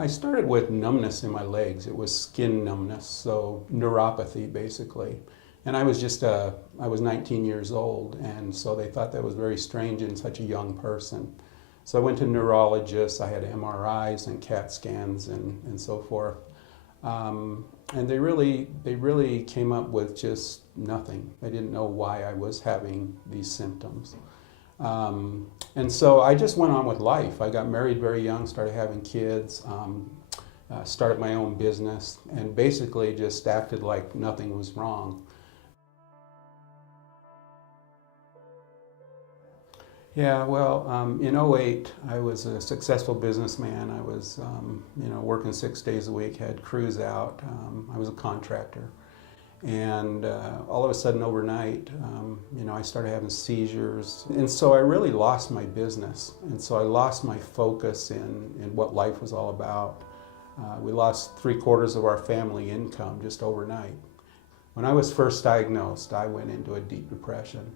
I started with numbness in my legs. It was skin numbness, so neuropathy basically. And I was 19 years old, and so they thought that was very strange in such a young person. So I went to neurologists, I had MRIs and CAT scans and so forth. And they really came up with just nothing. They didn't know why I was having these symptoms. And so I just went on with life. I got married very young, started having kids, started my own business, and basically just acted like nothing was wrong. Yeah, well, in '08, I was a successful businessman. I was, working 6 days a week, had crews out. I was a contractor. And all of a sudden, overnight, I started having seizures. And so I really lost my business. And so I lost my focus in what life was all about. We lost 3/4 of our family income just overnight. When I was first diagnosed, I went into a deep depression.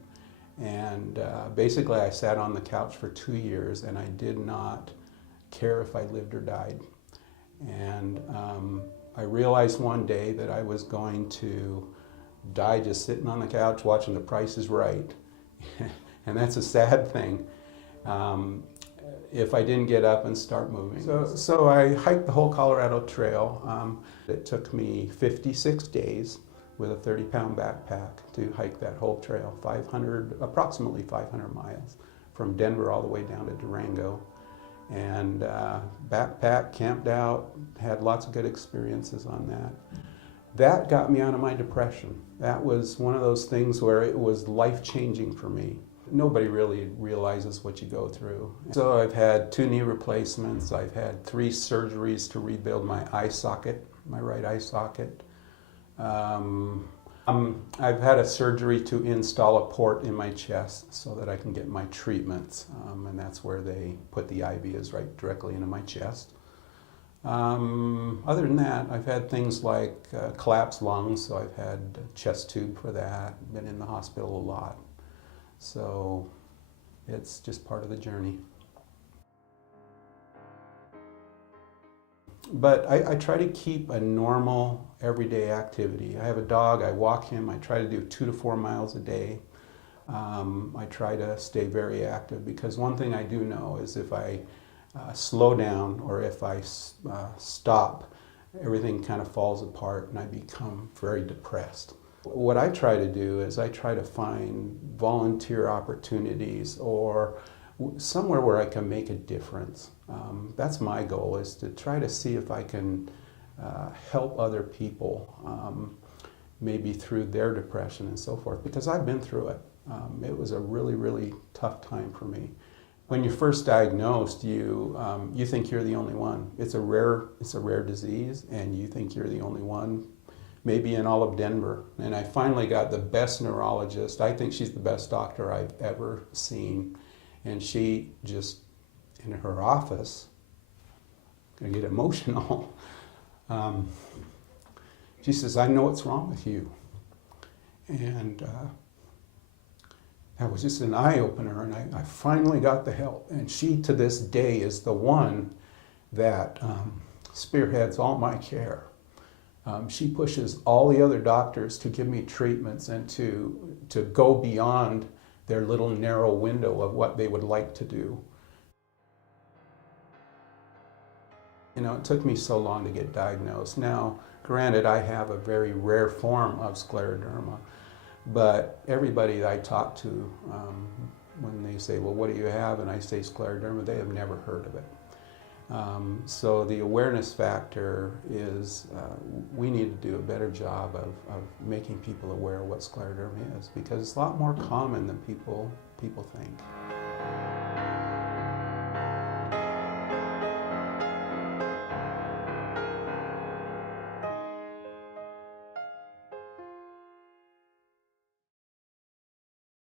And basically, I sat on the couch for 2 years, and I did not care if I lived or died. And I realized one day that I was going to die just sitting on the couch watching The Price is Right. And that's a sad thing if I didn't get up and start moving. So I hiked the whole Colorado Trail. It took me 56 days with a 30-pound backpack to hike that whole trail, approximately 500 miles, from Denver all the way down to Durango. And backpack, camped out, had lots of good experiences on that. That got me out of my depression. That was one of those things where it was life-changing for me. Nobody really realizes what you go through. So I've had 2 knee replacements. I've had 3 surgeries to rebuild my eye socket, my right eye socket. I've had a surgery to install a port in my chest so that I can get my treatments, and that's where they put the IV is right directly into my chest. Other than that, I've had things like collapsed lungs, so I've had a chest tube for that, been in the hospital a lot. So it's just part of the journey. But I try to keep a normal, everyday activity. I have a dog, I walk him, I try to do 2 to 4 miles a day. I try to stay very active because one thing I do know is if I slow down or if I stop, everything kind of falls apart and I become very depressed. What I try to do is I try to find volunteer opportunities or somewhere where I can make a difference. That's my goal, is to try to see if I can help other people, maybe through their depression and so forth, because I've been through it. It was a really, really tough time for me. When you're first diagnosed, you think you're the only one. It's a rare disease, and you think you're the only one, maybe in all of Denver. And I finally got the best neurologist. I think she's the best doctor I've ever seen. And she just, in her office, I'm gonna get emotional. She says, "I know what's wrong with you." And that was just an eye-opener, and I finally got the help. And she, to this day, is the one that spearheads all my care. She pushes all the other doctors to give me treatments and to go beyond their little narrow window of what they would like to do. It took me so long to get diagnosed. Now, granted, I have a very rare form of scleroderma, but everybody that I talk to, when they say, "Well, what do you have?" and I say scleroderma, they have never heard of it. So the awareness factor is we need to do a better job of making people aware of what scleroderma is, because it's a lot more common than people think.